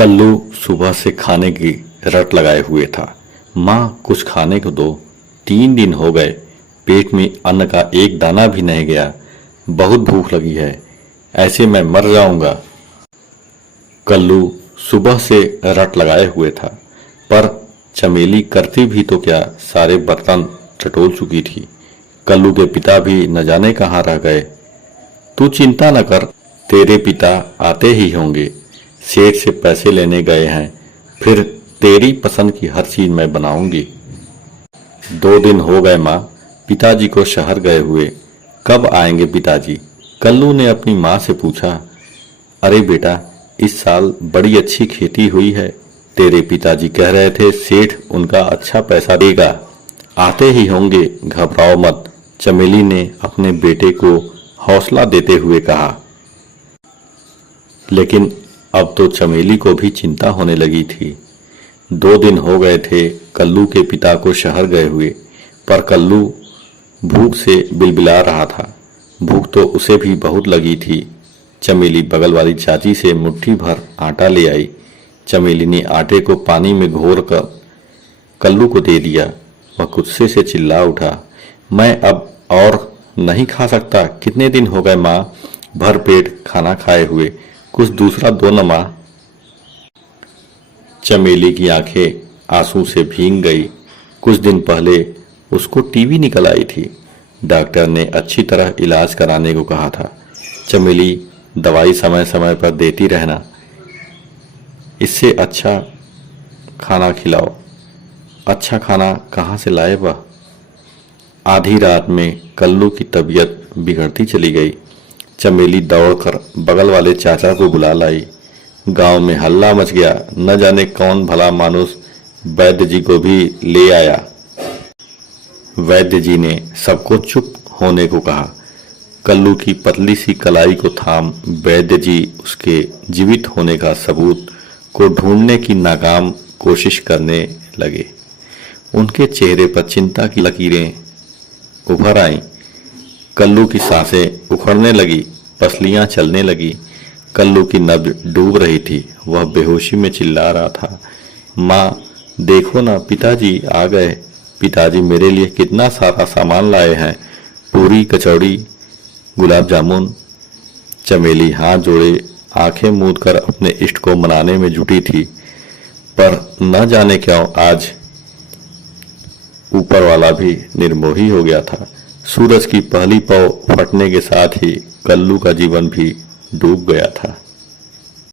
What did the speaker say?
कल्लू सुबह से खाने की रट लगाए हुए था। माँ कुछ खाने को दो, 3 दिन हो गए, पेट में अन्न का एक दाना भी नहीं गया। बहुत भूख लगी है, ऐसे मैं मर जाऊंगा। कल्लू सुबह से रट लगाए हुए था, पर चमेली करती भी तो क्या, सारे बर्तन टटोल चुकी थी। कल्लू के पिता भी न जाने कहाँ रह गए। तू चिंता न कर, तेरे पिता आते ही होंगे, सेठ से पैसे लेने गए हैं, फिर तेरी पसंद की हर चीज मैं बनाऊंगी। 2 दिन हो गए माँ, पिताजी को शहर गए हुए, कब आएंगे पिताजी? कल्लू ने अपनी माँ से पूछा। अरे बेटा, इस साल बड़ी अच्छी खेती हुई है, तेरे पिताजी कह रहे थे सेठ उनका अच्छा पैसा देगा, आते ही होंगे, घबराओ मत, चमेली ने अपने बेटे को हौसला देते हुए कहा। लेकिन अब तो चमेली को भी चिंता होने लगी थी। 2 दिन हो गए थे कल्लू के पिता को शहर गए हुए, पर कल्लू भूख से बिलबिला रहा था। भूख तो उसे भी बहुत लगी थी। चमेली बगल वाली चाची से मुट्ठी भर आटा ले आई। चमेली ने आटे को पानी में घोर कर कल्लू को दे दिया। वह गुस्से से चिल्ला उठा, मैं अब और नहीं खा सकता, कितने दिन हो गए माँ भर पेट खाना खाए हुए, कुछ दूसरा दो न माँ। चमेली की आंखें आंसू से भीग गई। कुछ दिन पहले उसको टीबी निकल आई थी। डॉक्टर ने अच्छी तरह इलाज कराने को कहा था। चमेली दवाई समय समय पर देती रहना, इससे अच्छा खाना खिलाओ। अच्छा खाना कहाँ से लाए वह? आधी रात में कल्लू की तबीयत बिगड़ती चली गई। चमेली दौड़कर बगल वाले चाचा को बुला लाई। गांव में हल्ला मच गया, न जाने कौन भला मानुस वैद्य जी को भी ले आया। वैद्य जी ने सबको चुप होने को कहा। कल्लू की पतली सी कलाई को थाम वैद्य जी उसके जीवित होने का सबूत को ढूंढने की नाकाम कोशिश करने लगे। उनके चेहरे पर चिंता की लकीरें उभर आईं। कल्लू की सांसें उखड़ने लगी, पसलियां चलने लगी। कल्लू की नब्ज डूब रही थी। वह बेहोशी में चिल्ला रहा था, माँ देखो ना, पिताजी आ गए। पिताजी मेरे लिए कितना सारा सामान लाए हैं, पूरी, कचौड़ी, गुलाब जामुन। चमेली हाथ जोड़े आंखें मूंद कर अपने इष्ट को मनाने में जुटी थी, पर न जाने क्यों आज ऊपर वाला भी निर्मोही हो गया था। सूरज की पहली पौ फटने के साथ ही कल्लू का जीवन भी डूब गया था।